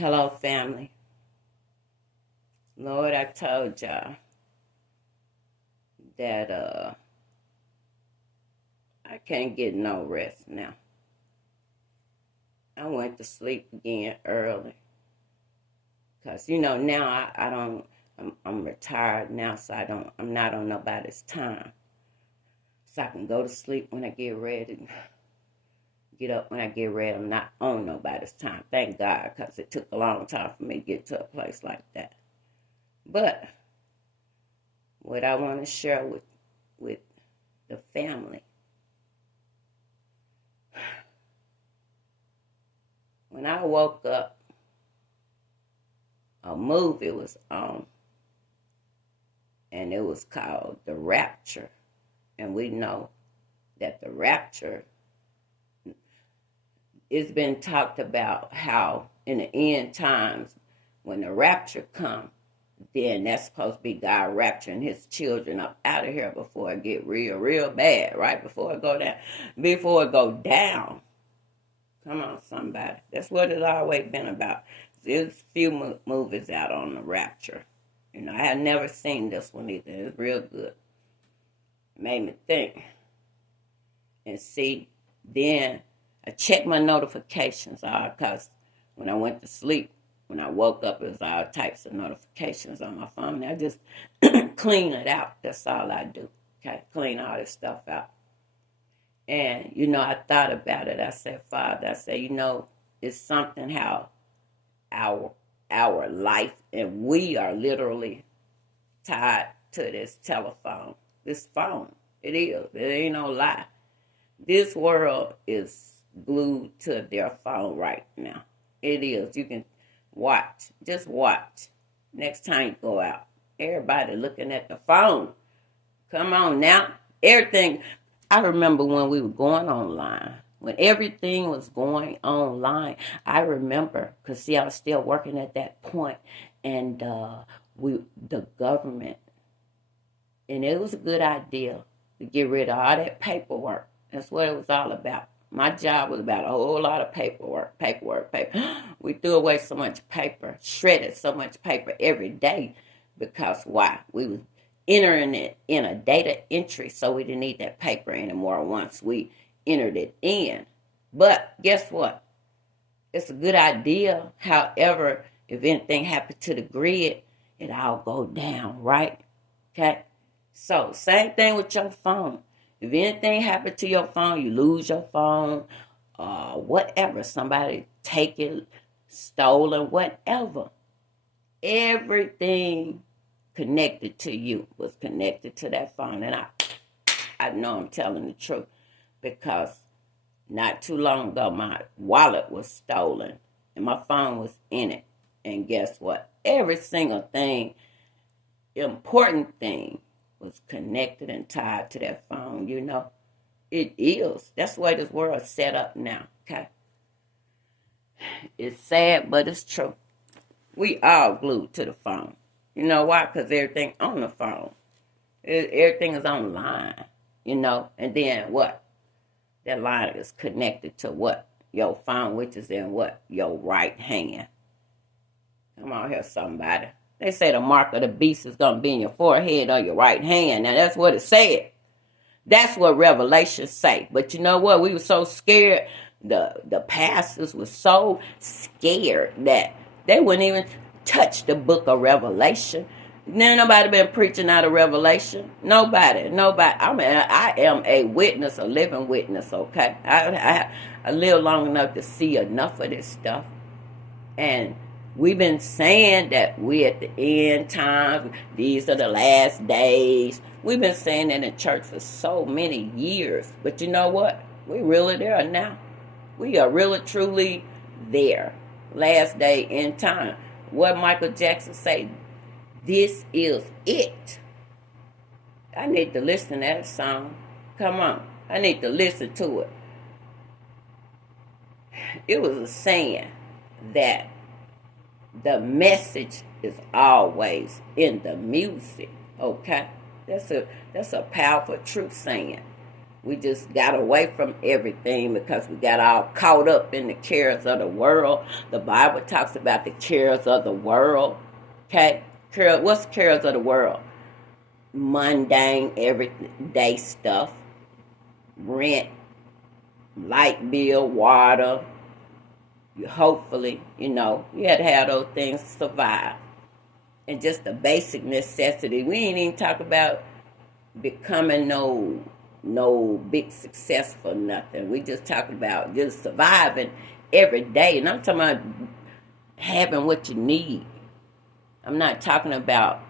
Hello, family. Lord, I told y'all that I can't get no rest now. I went to sleep again early. Cause now I don't I'm retired now, so I'm not on nobody's time. So I can go to sleep when I get ready, get up when I get ready. I'm not on nobody's time. Thank God, because it took a long time for me to get to a place like that. But what I want to share with the family. When I woke up, a movie was on, and it was called The Rapture. And we know that the rapture, it's been talked about how in the end times, when the rapture comes, then that's supposed to be God rapturing his children up out of here before it get real bad, right? Before it go down. Before it go down. Come on, somebody. That's what it's always been about. There's few movies out on the rapture. I had never seen this one either. It's real good. Made me think. And see, then I checked my notifications, because when I went to sleep, when I woke up, it was all types of notifications on my phone. I just clean it out. That's all I do. Okay, clean all this stuff out. And, I thought about it. I said, Father, it's something how our life, and we are literally tied to this telephone, this phone. It is. It ain't no lie. This world is glued to their phone right now. It is. You can watch. Just watch. Next time you go out, everybody looking at the phone. Come on now. Everything. I remember when we were going online, when everything was going online. I remember, because see, I was still working at that point, and the government, and it was a good idea to get rid of all that paperwork. That's what it was all about. My job was about a whole lot of paper. We threw away so much paper, shredded so much paper every day, because why? We was entering it in a data entry, so we didn't need that paper anymore once we entered it in. But guess what? It's a good idea. However, if anything happened to the grid, it all go down, right? Okay? So, same thing with your phone. If anything happened to your phone, you lose your phone, whatever, somebody take it, stolen, whatever. Everything connected to you was connected to that phone. And I know I'm telling the truth, because not too long ago, my wallet was stolen and my phone was in it. And guess what? Every single thing, important thing, was connected and tied to that phone. It is. That's the way this world is set up now. Okay. It's sad, but it's true. We all glued to the phone. You know why? Because everything on the phone. Everything is online. And then what? That line is connected to what? Your phone, which is in what? Your right hand. Come on here, somebody. They say the mark of the beast is going to be in your forehead or your right hand. Now, that's what it said. That's what Revelation say. But you know what? We were so scared. The pastors were so scared that they wouldn't even touch the book of Revelation. Nobody been preaching out of Revelation. Nobody. I am a witness, a living witness, okay? I live long enough to see enough of this stuff. And we've been saying that we at the end times, these are the last days. We've been saying that in church for so many years. But you know what? We really there now. We are really, truly there. Last day, end time. What Michael Jackson say? This is it. I need to listen to that song. Come on. I need to listen to it. It was a saying that the message is always in the music. Okay? That's a powerful truth saying. We just got away from everything because we got all caught up in the cares of the world. The Bible talks about the cares of the world. Okay? What's the cares of the world? Mundane, everyday stuff. Rent, light bill, water. Hopefully, you had to have those things to survive. And just the basic necessity. We ain't even talk about becoming no big success for nothing. We just talk about just surviving every day. And I'm talking about having what you need. I'm not talking about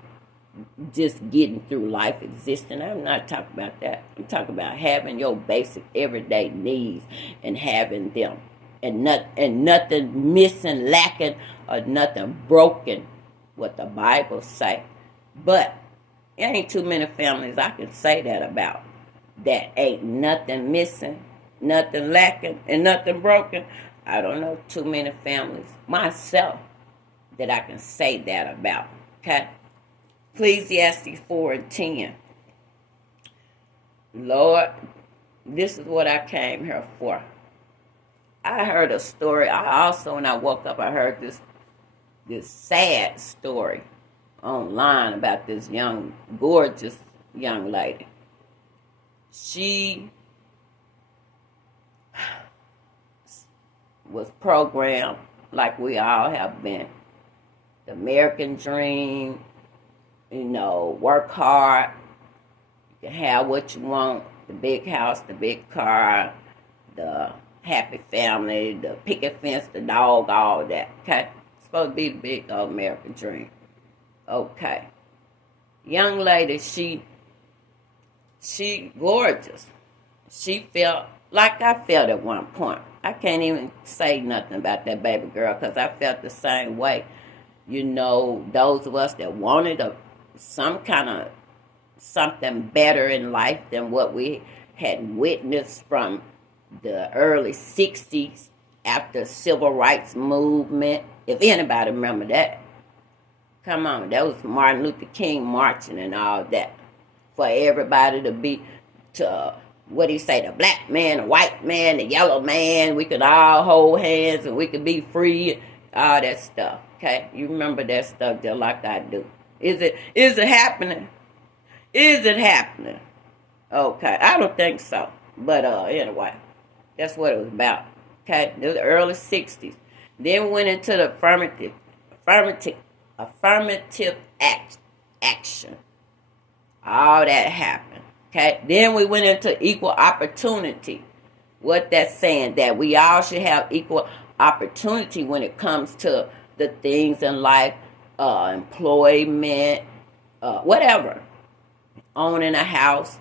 just getting through life existing. I'm not talking about that. I'm talking about having your basic everyday needs and having them. And nothing missing, lacking, or nothing broken, what the Bible say. But there ain't too many families I can say that about. That ain't nothing missing, nothing lacking, and nothing broken. I don't know too many families myself that I can say that about. Okay? Ecclesiastes 4:10. Lord, this is what I came here for. I heard a story. I also, when I woke up, I heard this sad story online about this gorgeous young lady. She was programmed like we all have been. The American dream, work hard, you can have what you want, the big house, the big car, the happy family, the picket fence, the dog, all that, okay? It's supposed to be the big American dream. Okay. Young lady, she gorgeous. She felt like I felt at one point. I can't even say nothing about that baby girl because I felt the same way. Those of us that wanted some kind of something better in life than what we had witnessed from the early 60s after civil rights movement. If anybody remember that. Come on, that was Martin Luther King marching and all that. For everybody what do you say, the black man, the white man, the yellow man, we could all hold hands and we could be free, all that stuff, okay? You remember that stuff just like I do. Is it happening? Is it happening? Okay, I don't think so. But anyway, that's what it was about, okay? It was the early 60s. Then we went into the affirmative action. All that happened. Okay. Then we went into equal opportunity. What that's saying, that we all should have equal opportunity when it comes to the things in life, employment, whatever. Owning a house,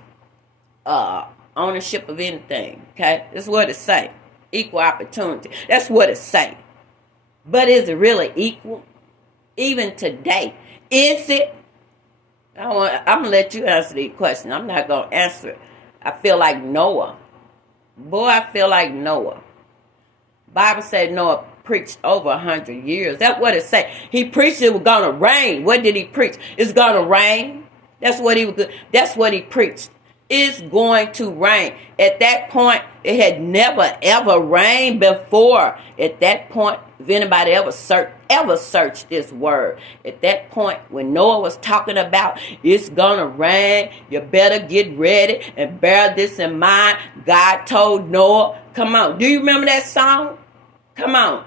ownership of anything. Okay. That's what it say. Equal opportunity. That's what it say. But is it really equal? Even today. Is it? I'm going to let you answer these questions. I'm not going to answer it. I feel like Noah. Boy, I feel like Noah. Bible said Noah preached over 100 years. That's what it said. He preached it was going to rain. What did he preach? It's going to rain. That's what he preached. It's going to rain. At that point, it had never, ever rained before. At that point, if anybody ever searched this word, at that point, when Noah was talking about it's going to rain, you better get ready and bear this in mind. God told Noah, come on. Do you remember that song? Come on.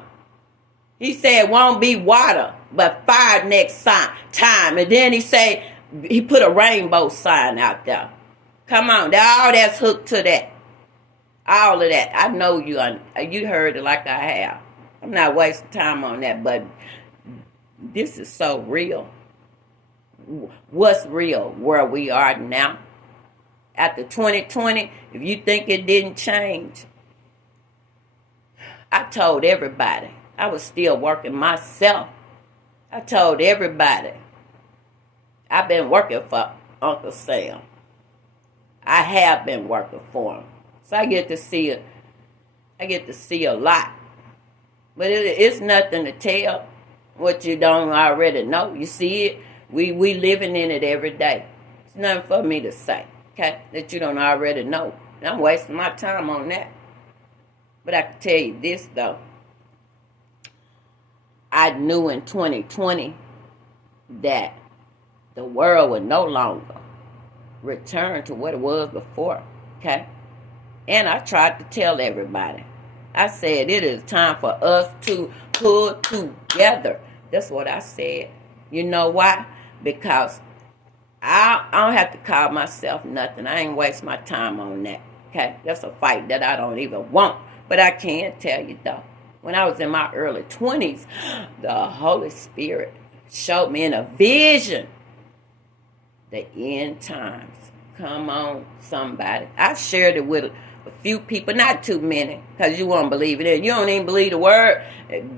He said, won't be water, but fire next time. And then he put a rainbow sign out there. Come on, all that's hooked to that. All of that. I know you heard it like I have. I'm not wasting time on that, but this is so real. What's real? Where we are now. After 2020, if you think it didn't change, I told everybody. I was still working myself. I told everybody. I've been working for Uncle Sam. I have been working for him. So I get to see it. I get to see a lot. But it's nothing to tell what you don't already know. You see it. We living in it every day. It's nothing for me to say, okay, that you don't already know. I'm wasting my time on that. But I can tell you this, though. I knew in 2020 that the world would no longer return to what it was before, okay? And I tried to tell everybody. I said, it is time for us to pull together. That's what I said. You know why? Because I don't have to call myself nothing. I ain't waste my time on that, okay? That's a fight that I don't even want. But I can tell you, though, when I was in my early 20s, the Holy Spirit showed me in a vision the end times. Come on, somebody. I shared it with a few people, not too many, because you won't believe it. And you don't even believe the word.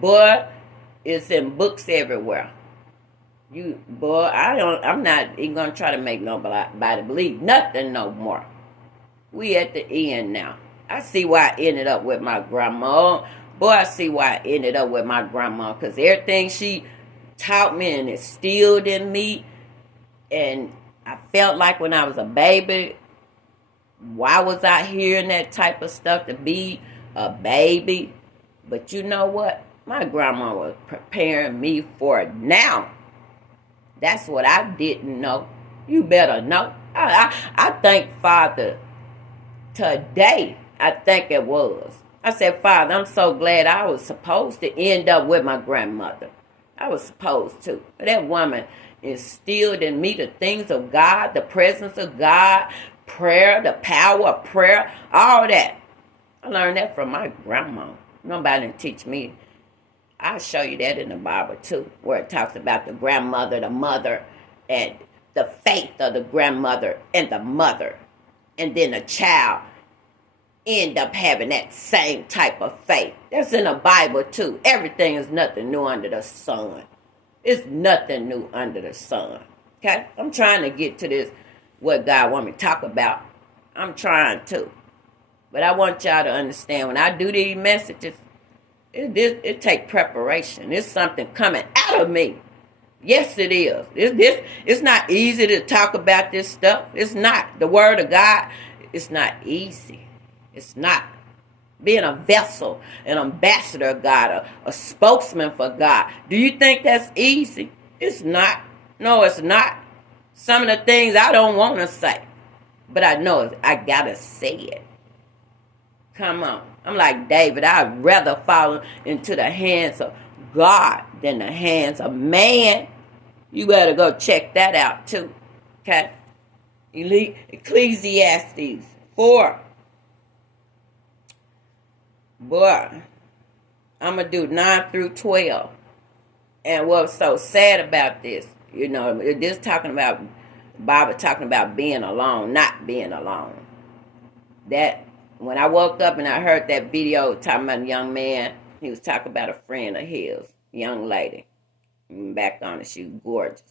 Boy, it's in books everywhere. I'm not even going to try to make nobody believe nothing no more. We at the end now. I see why I ended up with my grandma. Boy, I see why I ended up with my grandma, because everything she taught me and instilled in me, and I felt like when I was a baby, why was I hearing that type of stuff to be a baby? But you know what? My grandma was preparing me for it now. That's what I didn't know. You better know. I thank Father today. I think it was. I said, Father, I'm so glad I was supposed to end up with my grandmother. I was supposed to. That woman instilled in me the things of God, the presence of God, prayer, the power of prayer, all that. I learned that from my grandma. Nobody didn't teach me. I'll show you that in the Bible too, where it talks about the grandmother, the mother, and the faith of the grandmother and the mother. And then the child end up having that same type of faith. That's in the Bible too. Everything is nothing new under the sun. It's nothing new under the sun. Okay? I'm trying to get to this, what God want me to talk about. I'm trying to. But I want y'all to understand, when I do these messages, it take preparation. It's something coming out of me. Yes, it is. It's not easy to talk about this stuff. It's not. The word of God, it's not easy. It's not. Being a vessel, an ambassador of God, a spokesman for God. Do you think that's easy? It's not. No, it's not. Some of the things I don't want to say, but I know I gotta say it. Come on. I'm like David. I'd rather fall into the hands of God than the hands of man. You better go check that out too. Okay? Ecclesiastes 4. Boy, I'm going to do 9 through 12. And what's so sad about this, this talking about, Bible talking about being alone, not being alone. That, when I woke up and I heard that video talking about a young man, he was talking about a friend of his, young lady. Back on it, she was gorgeous.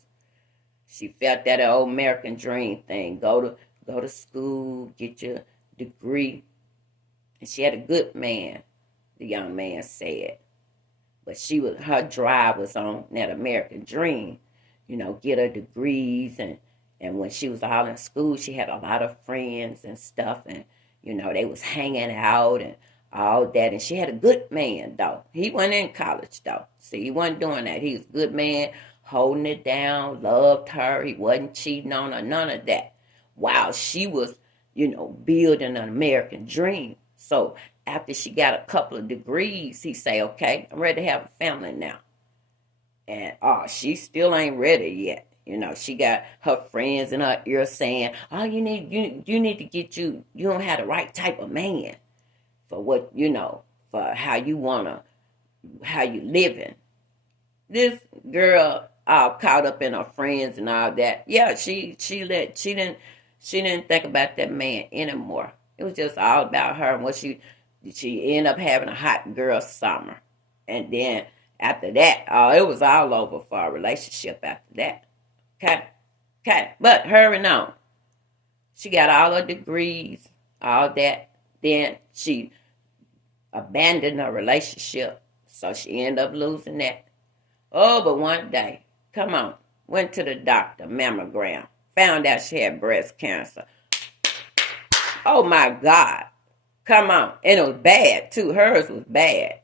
She felt that old American dream thing. Go to school, get your degree. And she had a good man, the young man said. But her drive was on that American dream. Get her degrees, and when she was all in school, she had a lot of friends and stuff, and they was hanging out and all that. And she had a good man, though. He wasn't in college, though. See, he wasn't doing that. He was a good man, holding it down, loved her. He wasn't cheating on her, none of that. While she was, building an American dream. So after she got a couple of degrees, he say, okay, I'm ready to have a family now. And she still ain't ready yet. She got her friends in her ear saying, oh, you need to get you don't have the right type of man for what, for how you living. This girl all caught up in her friends and all that. Yeah, she didn't think about that man anymore. It was just all about her and what she ended up having a hot girl summer. And then after that, it was all over for our relationship after that. Okay. But hurrying on. She got all her degrees, all that. Then she abandoned her relationship. So she ended up losing that. Oh, but one day, come on, went to the doctor, mammogram. Found out she had breast cancer. Oh my God. Come on. And it was bad too. Hers was bad.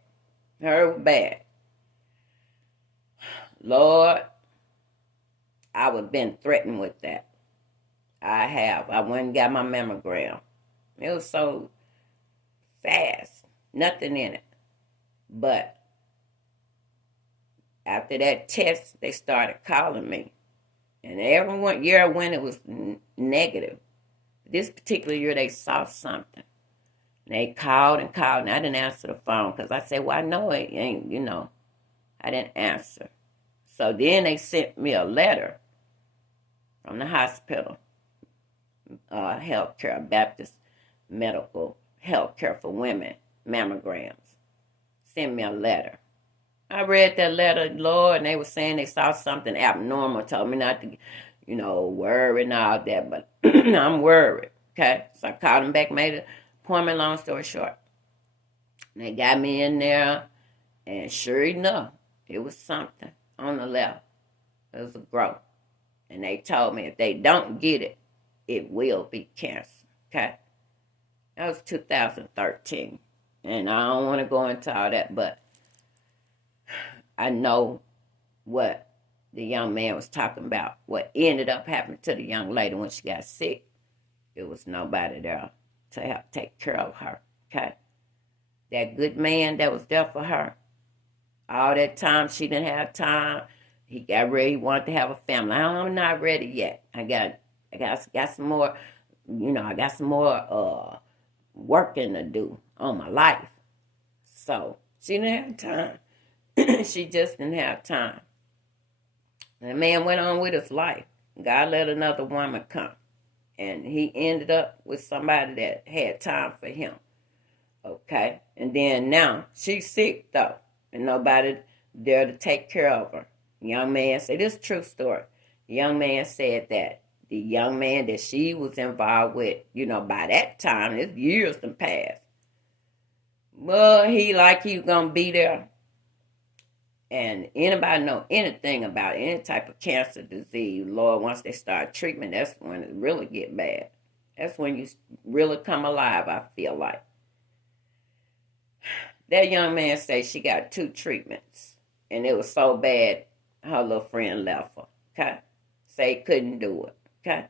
Hers was bad. Lord, I was been threatened with that. I have. I went and got my mammogram. It was so fast. Nothing in it. But after that test, they started calling me. And every year when it was negative. This particular year, they saw something. And they called and called, and I didn't answer the phone because I said, well, I know it ain't, I didn't answer. So then they sent me a letter from the hospital, healthcare, Baptist Medical Healthcare for Women, mammograms. Sent me a letter. I read that letter, Lord, and they were saying they saw something abnormal, told me not to, worry and all that, but I'm worried, okay? So I called them back, made an appointment, long story short. And they got me in there, and sure enough, it was something on the left. It was a growth. And they told me if they don't get it, it will be cancer, okay? That was 2013. And I don't want to go into all that, but I know what the young man was talking about. What ended up happening to the young lady when she got sick. It was nobody there to help take care of her, okay? That good man that was there for her, all that time she didn't have time. He got ready, he wanted to have a family. I'm not ready yet. I got some more, I got some more working to do on my life. So she didn't have time. She just didn't have time. The man went on with his life. God let another woman come. And he ended up with somebody that had time for him. Okay? And then now, she's sick though. And nobody there to take care of her. The young man said, this is a true story. The young man said that the young man that she was involved with, by that time, it's years to pass. Well, he was going to be there. And anybody know anything about any type of cancer disease, Lord, once they start treatment, that's when it really get bad. That's when you really come alive, I feel like. That young man said she got 2 treatments. And it was so bad, her little friend left her, okay? Say couldn't do it, okay?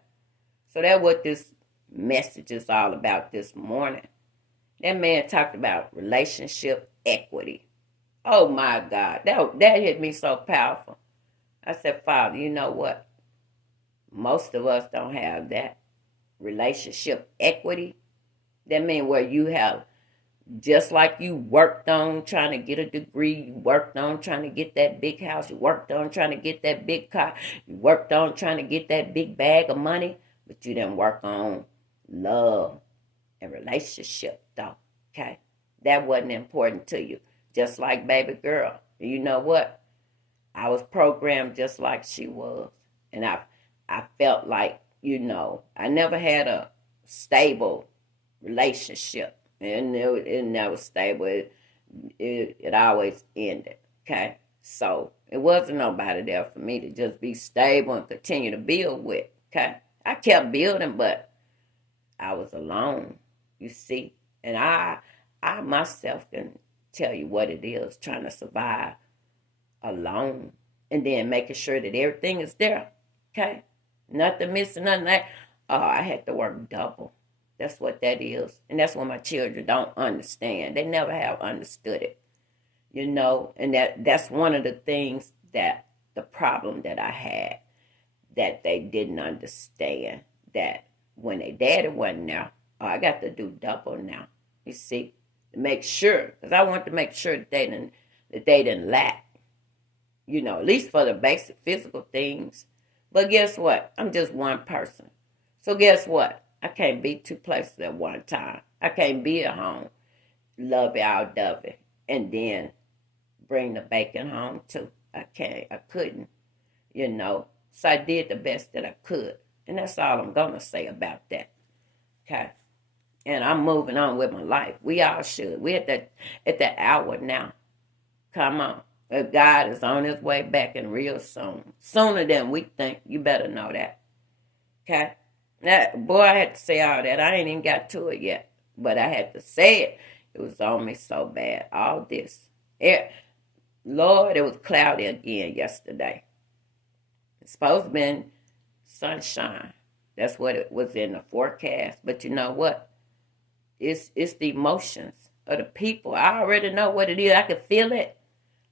So that's what this message is all about this morning. That man talked about relationship equity. Oh my God, that hit me so powerful. I said, Father, you know what? Most of us don't have that relationship equity. That means where you have, just like you worked on trying to get a degree, you worked on trying to get that big house, you worked on trying to get that big car, you worked on trying to get that big bag of money, but you didn't work on love and relationship though, okay? That wasn't important to you. Just like baby girl. You know what? I was programmed just like she was. And I felt like, I never had a stable relationship. And it never stable. It always ended. Okay? So it wasn't nobody there for me to just be stable and continue to build with. Okay? I kept building, but I was alone. You see? And I myself can tell you what it is, trying to survive alone. And then making sure that everything is there. Okay? Nothing missing, nothing that. Oh, I had to work double. That's what that is. And that's what my children don't understand. They never have understood it. And that's one of the things that the problem that I had, that they didn't understand. That when their daddy wasn't there, I got to do double now. You see? To make sure, because I want to make sure that they didn't lack, at least for the basic physical things. But guess what? I'm just one person. So guess what? I can't be 2 places at one time. I can't be at home, lovey-dovey, and then bring the bacon home too. I couldn't, So I did the best that I could. And that's all I'm going to say about that. Okay? And I'm moving on with my life. We all should. We're at that hour now. Come on. God is on his way back and real soon. Sooner than we think. You better know that. Okay? That boy, I had to say all that. I ain't even got to it yet, but I had to say it. It was on me so bad. All this, Lord, it was cloudy again yesterday. It's supposed to be sunshine. That's what it was in the forecast. But you know what? It's the emotions of the people. I already know what it is. I can feel it.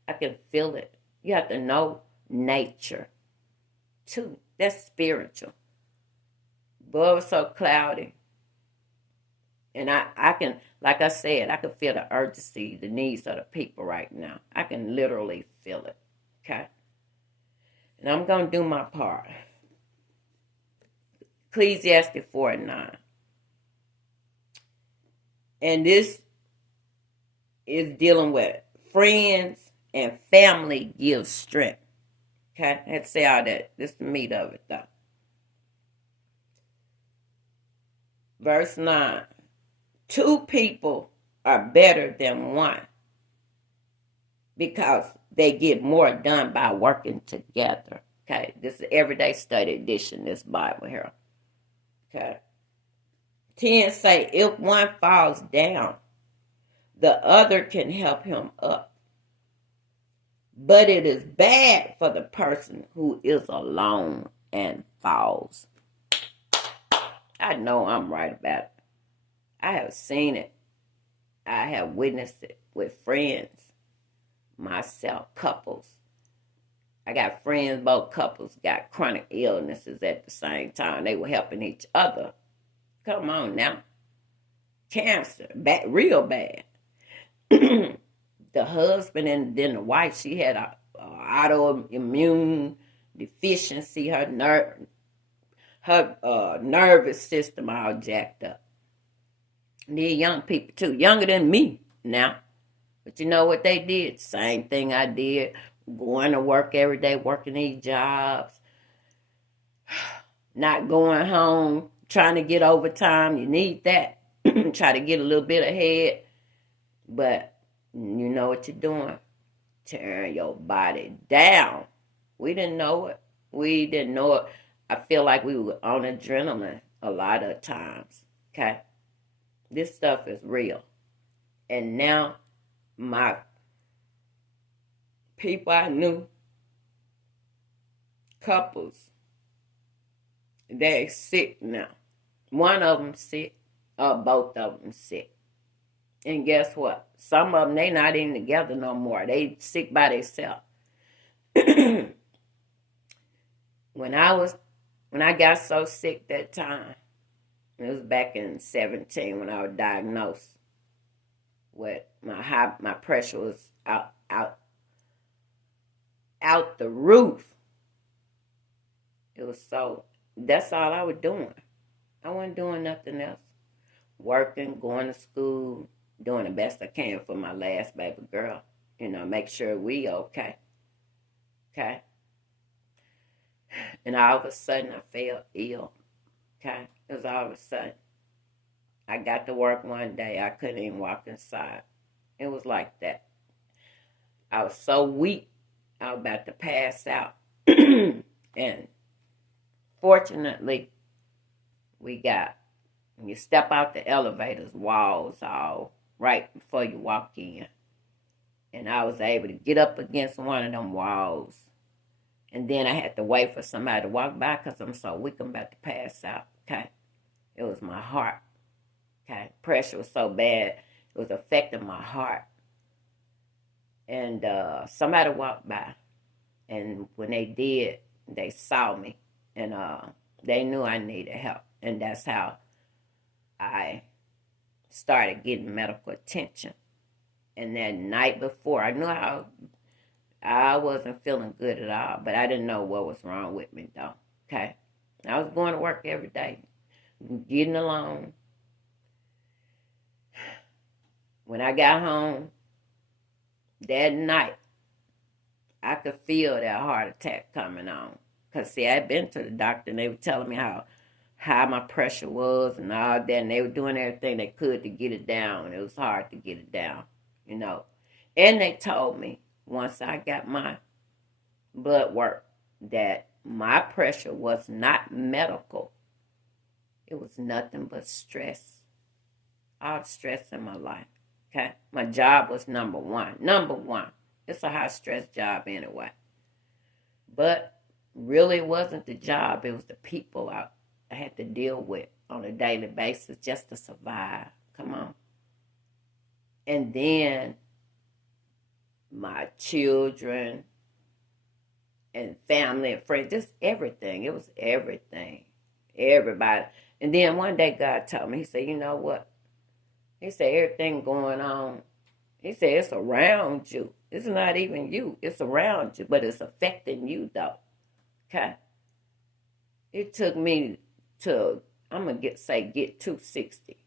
I can feel it. You have to know nature too. That's spiritual. Boy, it was so cloudy. And I can, like I said, I can feel the urgency, the needs of the people right now. I can literally feel it. Okay? And I'm going to do my part. Ecclesiastes 4:9. And this is dealing with friends and family gives strength. Okay? Let's say all that. This is the meat of it, though. Verse 9. Two people are better than one because they get more done by working together. Okay, this is everyday study edition, this Bible here. Okay. 10 say, if one falls down, the other can help him up. But it is bad for the person who is alone and falls. I know I'm right about it. I have seen it. I have witnessed it with friends, myself, couples. I got friends, both couples got chronic illnesses at the same time. They were helping each other. Come on now. Cancer, bad, real bad. The husband and then the wife, she had a autoimmune deficiency. Her nervous system all jacked up. These young people too, younger than me now. But you know what they did? Same thing I did. Going to work every day, working these jobs. Not going home, trying to get overtime. You need that. Try to get a little bit ahead. But you know what you're doing? Tearing your body down. We didn't know it. We didn't know it. I feel like we were on adrenaline a lot of times. Okay? This stuff is real. And now my people I knew, couples, they're sick now. One of them sick, or both of them sick. And guess what? Some of them, they not even together no more. They sick by themselves. When I got so sick that time, it was back in 17 when I was diagnosed with my pressure was out the roof. It was so, that's all I was doing. I wasn't doing nothing else. Working, going to school, doing the best I can for my last baby girl. You know, make sure we okay. Okay? And all of a sudden I fell ill. Okay? It was all of a sudden. I got to work one day. I couldn't even walk inside. It was like that. I was so weak. I was about to pass out. And fortunately, when you step out the elevator's walls all right before you walk in. And I was able to get up against one of them walls. And then I had to wait for somebody to walk by because I'm so weak I'm about to pass out. Okay? It was my heart. Okay? Pressure was so bad, it was affecting my heart. And somebody walked by. And when they did, they saw me. And they knew I needed help. And that's how I started getting medical attention. And that night before, I knew I wasn't feeling good at all, but I didn't know what was wrong with me, though. Okay? I was going to work every day, getting along. When I got home that night, I could feel that heart attack coming on. Because, see, I'd been to the doctor, and they were telling me how high my pressure was and all that, and they were doing everything they could to get it down. It was hard to get it down, you know. And they told me, once I got my blood work, that my pressure was not medical. It was nothing but stress. All the stress in my life. Okay? My job was number one. Number one. It's a high stress job anyway. But really it wasn't the job. It was the people I had to deal with on a daily basis just to survive. Come on. And then my children and family and friends, just everything. It was everything. Everybody. And then one day God told me, he said, you know what? He said, everything going on. He said, it's around you. It's not even you. It's around you, but it's affecting you though. Okay? It took me to, I'm going to get 260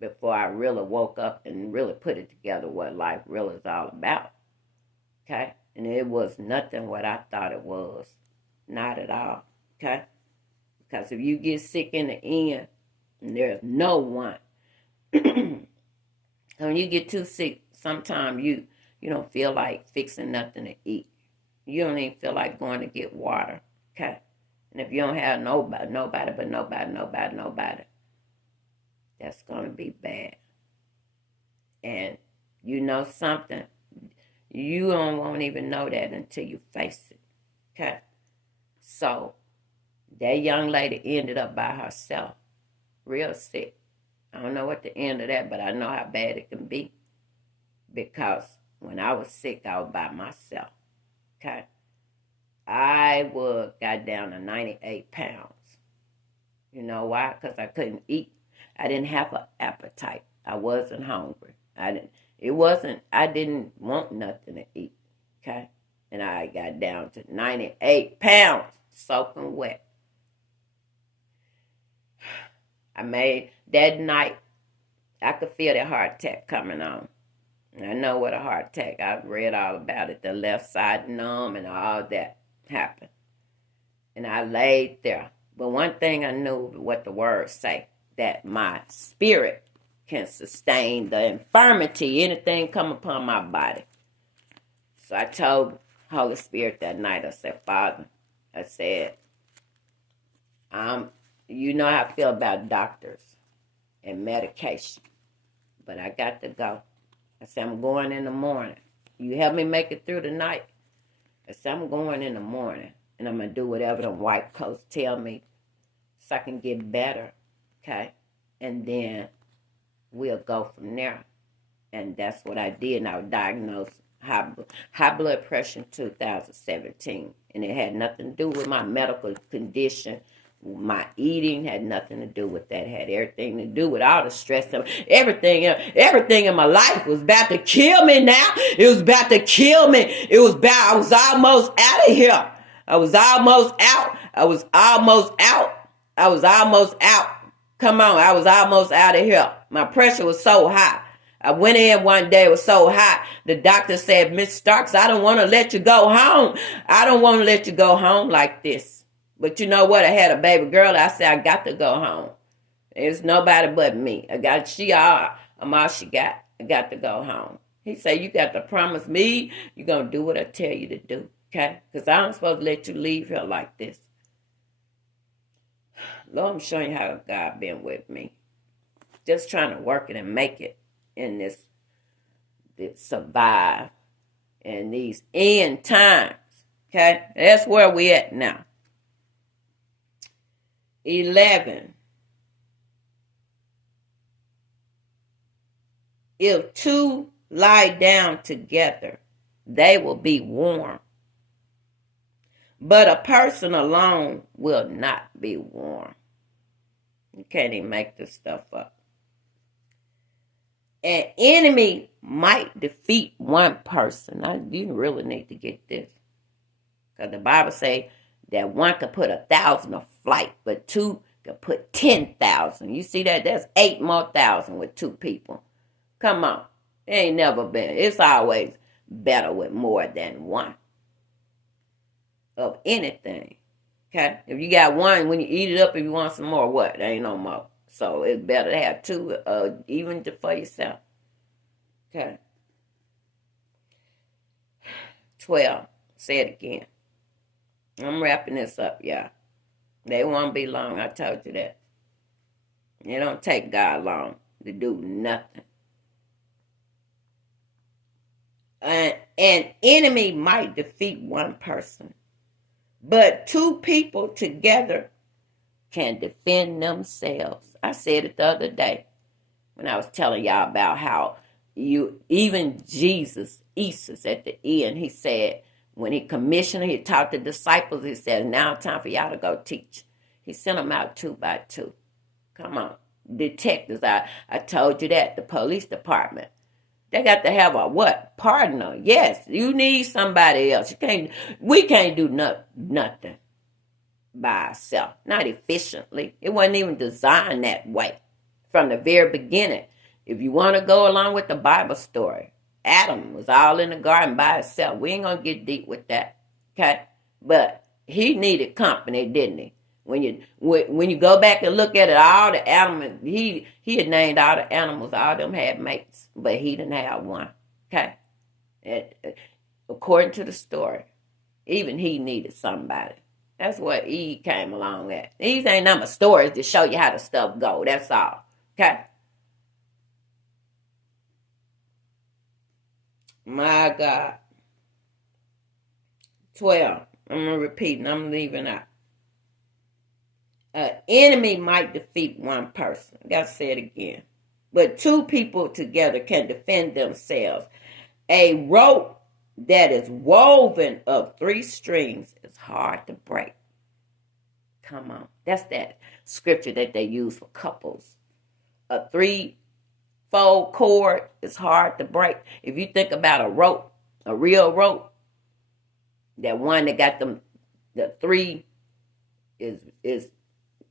before I really woke up and really put it together what life really is all about. Okay? And it was nothing what I thought it was. Not at all. Okay? Because if you get sick in the end, and there's no one. When you get too sick, sometimes you don't feel like fixing nothing to eat. You don't even feel like going to get water. Okay? And if you don't have nobody, that's going to be bad. And you know something, you won't even know that until you face it. Okay? So, that young lady ended up by herself, real sick. I don't know what the end of that, but I know how bad it can be. Because when I was sick, I was by myself. Okay? I got down to 98 pounds. You know why? Because I couldn't eat. I didn't have an appetite. I wasn't hungry. I didn't want nothing to eat. Okay? And I got down to 98 pounds, soaking wet. That night, I could feel the heart attack coming on. And I know what a heart attack, I've read all about it. The left side numb and all that happened. And I laid there. But one thing I knew what the words say, that my spirit can sustain the infirmity, anything come upon my body. So I told Holy Spirit that night, I said, Father, I said, you know how I feel about doctors and medication, but I got to go. I said, I'm going in the morning. You help me make it through the night. I said, I'm going in the morning, and I'm going to do whatever the white coats tell me so I can get better, okay? And then we'll go from there. And that's what I did, and I was diagnosed high blood pressure in 2017. And it had nothing to do with my medical condition. My eating had nothing to do with that. It had everything to do with all the stress of everything in my life was about to kill me now. It was about to kill me. I was almost out of here. I was almost out. Come on, I was almost out of here. My pressure was so high. I went in one day, it was so hot. The doctor said, Miss Starks, I don't want to let you go home. I don't want to let you go home like this. But you know what? I had a baby girl. I said, I got to go home. It's nobody but me. I'm all she got. I got to go home. He said, you got to promise me you're going to do what I tell you to do. Okay? Because I'm supposed to let you leave here like this. Lord, I'm showing you how God been with me. Just trying to work it and make it in this survive in these end times. Okay? That's where we at now. 11. If two lie down together, they will be warm. But a person alone will not be warm. You can't even make this stuff up. An enemy might defeat one person. Now, you really need to get this. Because the Bible says that one could put 1,000 to flight, but two could put 10,000. You see that? That's 8 more thousand with two people. Come on. It ain't never been. It's always better with more than one of anything. Okay? If you got one, when you eat it up, if you want some more, what? There ain't no more. So it's better to have two, even for yourself. Okay? 12. Say it again. I'm wrapping this up, y'all. They won't be long, I told you that. It don't take God long to do nothing. An enemy might defeat one person, but two people together can defend themselves. I said it the other day when I was telling y'all about how even Jesus at the end, he said, when he commissioned, he taught the disciples, he said, now it's time for y'all to go teach. He sent them out 2 by 2. Come on. Detectives, I told you that. The police department. They got to have a what? Partner. Yes, you need somebody else. We can't do nothing by ourselves. Not efficiently. It wasn't even designed that way from the very beginning. If you want to go along with the Bible story, Adam was all in the garden by himself. We ain't gonna get deep with that, okay? But he needed company, didn't he? When you go back and look at it, all the animals, he had named all the animals. All of them had mates, but he didn't have one, okay? According to the story, even he needed somebody. That's what Eve came along at. These ain't number stories to show you how the stuff go. That's all, okay? My God. 12. I'm going to repeat and I'm leaving out. An enemy might defeat one person. I got to say it again. But two people together can defend themselves. A rope that is woven of 3 strings is hard to break. Come on. That's that scripture that they use for couples. A 3-fold cord is hard to break. If you think about a rope, a real rope, that one that got the 3 is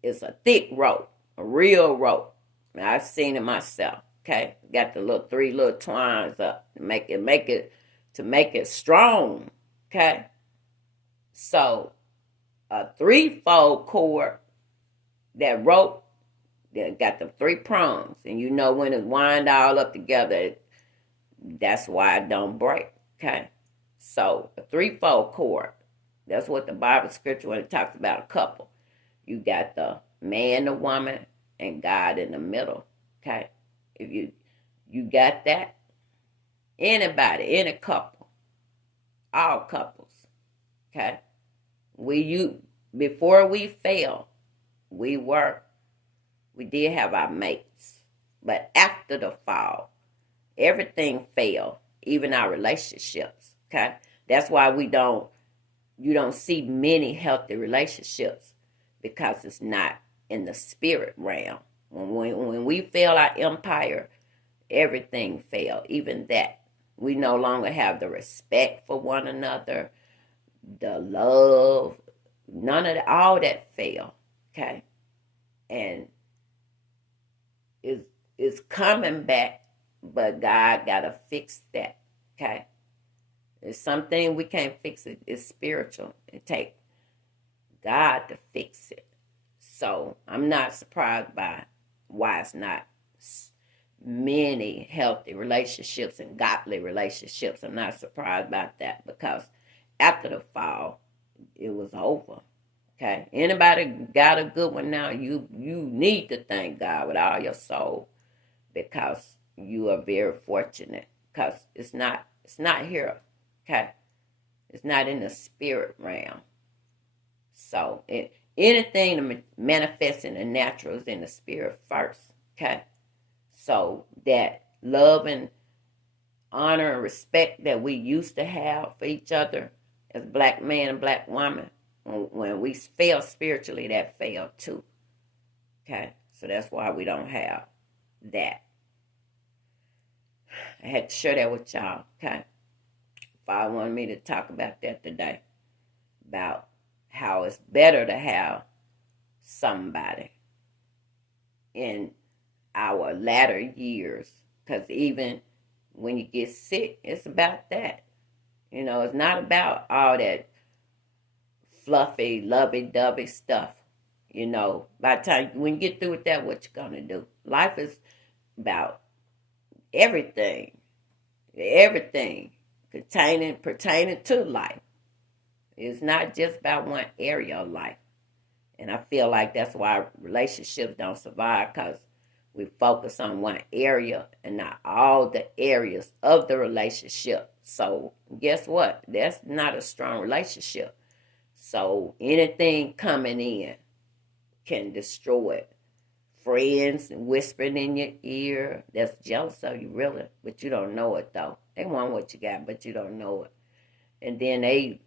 a thick rope, a real rope. I've seen it myself. Okay, got the 3 little twines up to make it strong. Okay, so a 3-fold cord, that rope that got the 3 prongs, and you know when it's wind all up together, that's why it don't break. Okay, so a 3-fold cord. That's what the Bible scripture when it talks about a couple. You got the man, the woman, and God in the middle. Okay, if you got that, anybody, any couple, all couples. Okay, before we fell, we did have our mates, but after the fall, everything fell, even our relationships. Okay, that's why you don't see many healthy relationships, because it's not in the spirit realm. When we fail our empire, everything fell. Even that. We no longer have the respect for one another, the love, none of that, all that fell. Okay? And it's coming back, but God got to fix that. Okay? It's something we can't fix it. It's spiritual. It takes God to fix it. So I'm not surprised by why it's not many healthy relationships and godly relationships. I'm not surprised about that, because after the fall, it was over. Okay? Anybody got a good one now, you need to thank God with all your soul, because you are very fortunate, because it's not here. Okay? It's not in the spirit realm. So anything to manifest in the natural is in the spirit first. Okay? So that love and honor and respect that we used to have for each other as black man and black woman, when we fail spiritually, that failed too. Okay? So that's why we don't have that. I had to share that with y'all. Okay? Father wanted me to talk about that today, about how it's better to have somebody in our latter years, because even when you get sick, it's about that. It's not about all that fluffy, lovey-dovey stuff. By the time when you get through with that, what you gonna do? Life is about everything pertaining to life. It's not just about one area of life. And I feel like that's why relationships don't survive, because We focus on one area and not all the areas of the relationship. So guess what? That's not a strong relationship. So anything coming in can destroy it. Friends whispering in your ear that's jealous of you, really, but you don't know it though. They want what you got, but you don't know it. And then they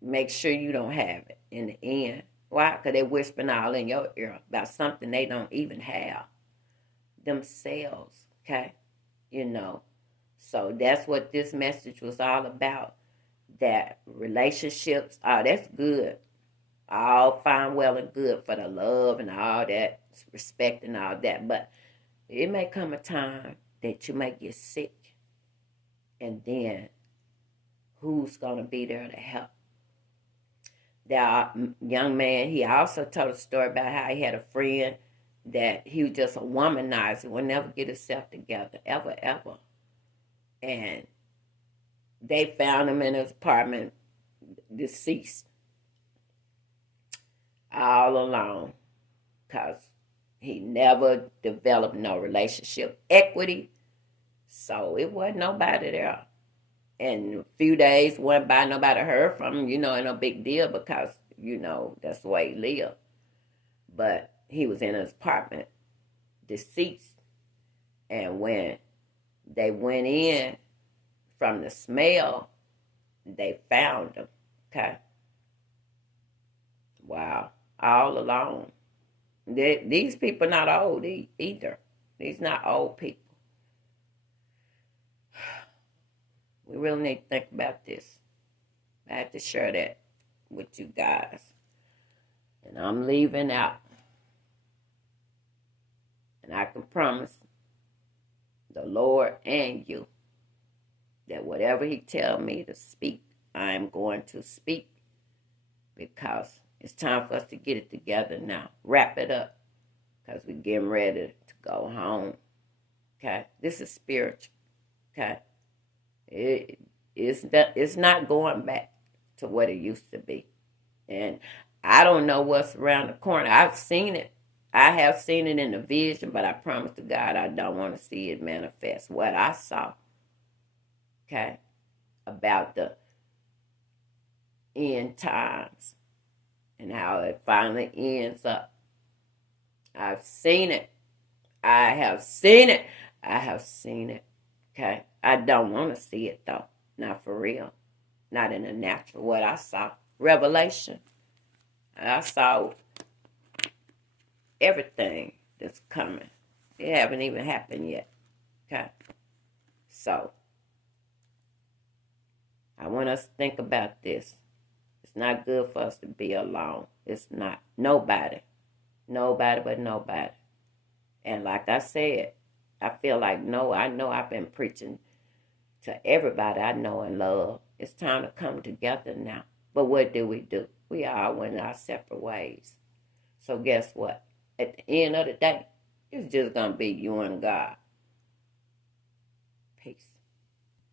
make sure you don't have it in the end. Why? Because they whispering all in your ear about something they don't even have themselves, okay? You know. So that's what this message was all about. That relationships, oh, that's good. All fine, well, and good for the love and all that, respect and all that. But it may come a time that you may get sick. And then who's going to be there to help? That young man, he also told a story about how he had a friend that he was just a womanizer, would never get himself together, ever, ever. And they found him in his apartment, deceased, all alone, because he never developed no relationship equity. So it wasn't nobody there. And a few days went by, nobody heard from him, and no big deal because, that's the way he lived. But he was in his apartment, deceased. And when they went in from the smell, they found him. Okay. Wow. All alone. These people not old either. These not old people. We really need to think about this. I have to share that with you guys. And I'm leaving out. And I can promise the Lord and you that whatever he tell me to speak, I am going to speak, because it's time for us to get it together now. Wrap it up, because we're getting ready to go home. Okay? This is spiritual. Okay? It's not going back to what it used to be. And I don't know what's around the corner. I've seen it. I have seen it in the vision, but I promise to God I don't want to see it manifest. What I saw, okay, about the end times and how it finally ends up. I've seen it. I have seen it. I have seen it. Okay. I don't want to see it though. Not for real. Not in the natural. What I saw. Revelation. I saw everything that's coming. It haven't even happened yet. Okay. So I want us to think about this. It's not good for us to be alone. It's not. Nobody. Nobody but nobody. And like I said, I feel like, I know I've been preaching to everybody I know and love. It's time to come together now. But what do? We all went our separate ways. So guess what? At the end of the day, it's just going to be you and God. Peace.